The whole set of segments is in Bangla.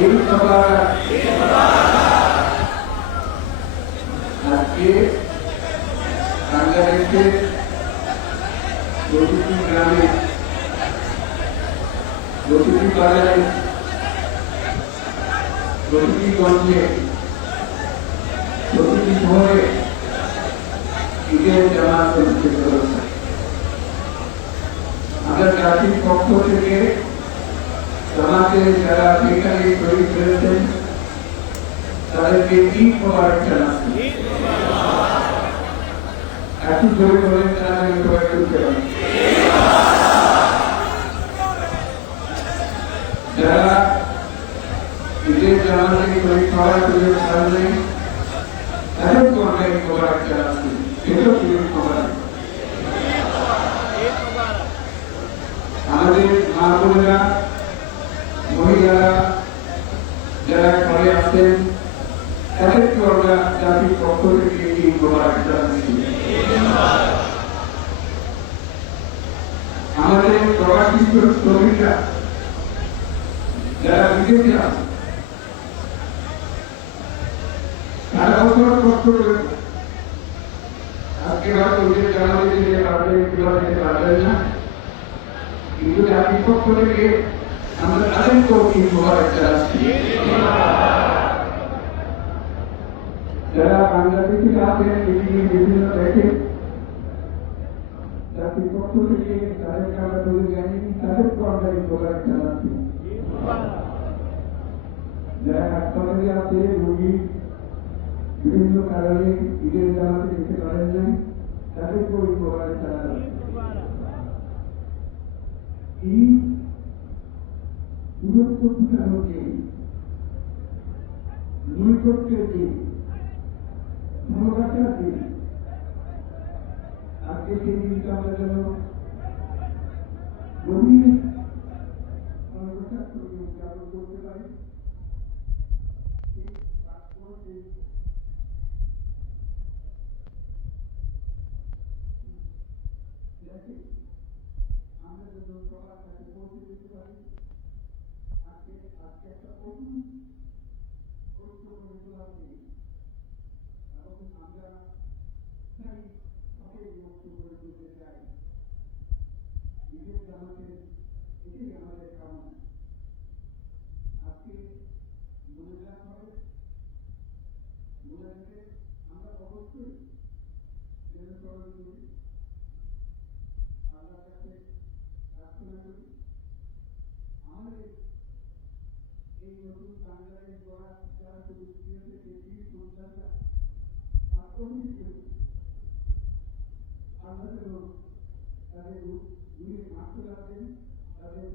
ঈদ মোবারক। আজকে বাংলাদেশের প্রতিটি গ্রামে, প্রতিটি বাজারে, প্রতিটি গঞ্জে, প্রতিটি শহরে ঈদের জামাত অনুষ্ঠিত হচ্ছে। আমরা জাতির পক্ষ থেকে জামাতের যারা সেখানে শহীদ হয়েছেন তাদেরকে ঈদ মোবারক জানাচ্ছি। একটু জোরে বলেন, তারা সবাই করতে পারে। যারা ঈদের জামাতে শহীদ হওয়ার সুযোগ পান নাই তাদেরকে আমরা ঈদ মোবারক জানাচ্ছি। এটাও ঈদ মোবারক। আমাদের মা বোনেরা, মহিলারা যারা ঘরে আছেন তাদেরকে আমরা জাতির পক্ষ থেকে ঈদ মোবারক জানাচ্ছি। আমাদের প্রবাসী শ্রমিকরা যারা বিদেশে আছে তারা বছর কষ্ট করে আজকে হয়তো ঈদের জামাতে যেতে পারবেন, কিভাবে যেতে পারবেন না, কিন্তু জাতির পক্ষ থেকে আমরা তাদেরকেও ঈদ মোবারক জানাচ্ছি। যারা বাংলাদেশে আছেন পৃথিবীর বিভিন্ন দেশে জাতির পক্ষ থেকে তাদেরকে আমরা বলে জানি, তাদেরকেও আমরা ঈদ মোবারক জানাচ্ছি। যারা হাসপাতালে আছে, রোগী বিভিন্ন কারণে ঈদের জামাতে যেতে পারেন নাই, তাদেরকেও ঈদ মোবারক জানাচ্ছি। ঈদ দূরত্ব ঘুরানোর দিন, নৈকট্যের দিন, ভালোবাসার দিন। আজকে সেই দিনটা আমরা যেন গভীর ভালোবাসার সঙ্গে উদযাপন করতে পারি। আমরা যেন সবার কাছে পৌঁছে দিতে পারি। আজকে একটা নতুন এবং আমরা চাই সবাই মুক্ত করে দিতে চাই। ঈদের জামাতের এটাই আমাদের কামনা। আজকে মনে রাখা হবে, মনে রেখে আমরা অবশ্যই যেন স্মরণ করি, আল্লাহর কাছে প্রার্থনা করি আমাদের এই নতুন বাংলাদেশ গড়া যারা শুরু দিয়েছে সেই বীর সন্তানরা আল্লাহ যেন তাদের দূরে মাত্র রাখবেন, তাদের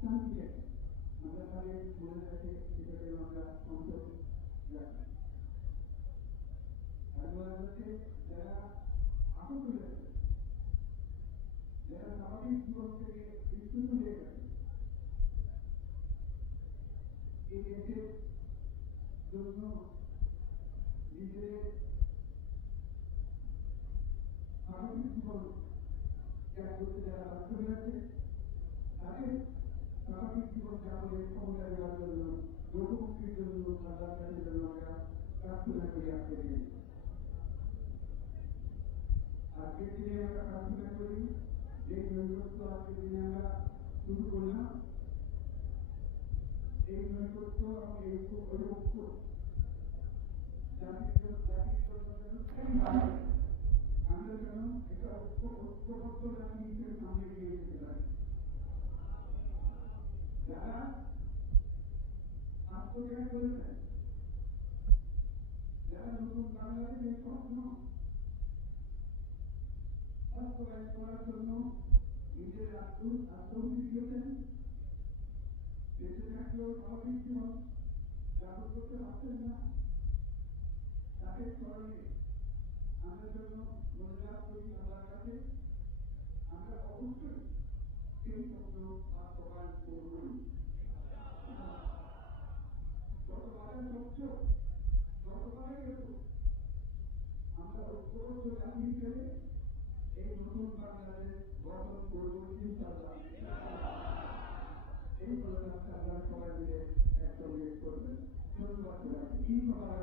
শান্তি দেন। আমরা তাদের মনে রাখে সেটা যেন আমরা সংসদ রাখি। বাংলাদেশে যারা আহত হয়েছে, যারা স্বাভাবিক জীবন থেকে বিচ্যুত হয়ে গেছে, এই দেশের জন্য নিজের স্বাভাবিক জীবন ত্যাগ করতে যারা বাধ্য হয়েছে তাদের স্বাভাবিক জীবন যাপনের ক্ষমতা দেওয়ার জন্য, লোকমুক্তির জন্য আল্লাহর কাছে যেন আমরা প্রার্থনা করি। আজকের দিনে আমরা প্রার্থনা করি যে নৈকট্য আজকের দিনে আমরা শুরু করলাম, এই নৈকট্য এবং এই ঐক্য আমরা যেন একটা ঐক্যবদ্ধ রাজনীতির সামনে এগিয়ে যেতে পারি। যারা আত্মত্যাগ করেছেন, যারা নতুন বাংলাদেশের স্বপ্ন বাস্তবায়ন করার জন্য নিজের আত্মহুতি দিয়েছেন, দেশে থাকলেও স্বাভাবিক জীবন যাপন করতে পারছেন না, তাদের স্মরণে আমরা জন্য মনোজাত করি আল্লাহর কাছে। আমরা অবশ্যই সেই স্বপ্ন বাস্তবায়ন করব। যতবারের লক্ষ্য, যতবারের হেতু আমরা ঐক্যবদ্ধ জাতি হিসেবে এই নতুন বাংলাদেশ গঠন করব ইনশাআল্লাহ। এই প্রোগ্রামটা আপনারা সবাই মিলে একসঙ্গে করবেন। ধন্যবাদ সবাইকে। এই সবার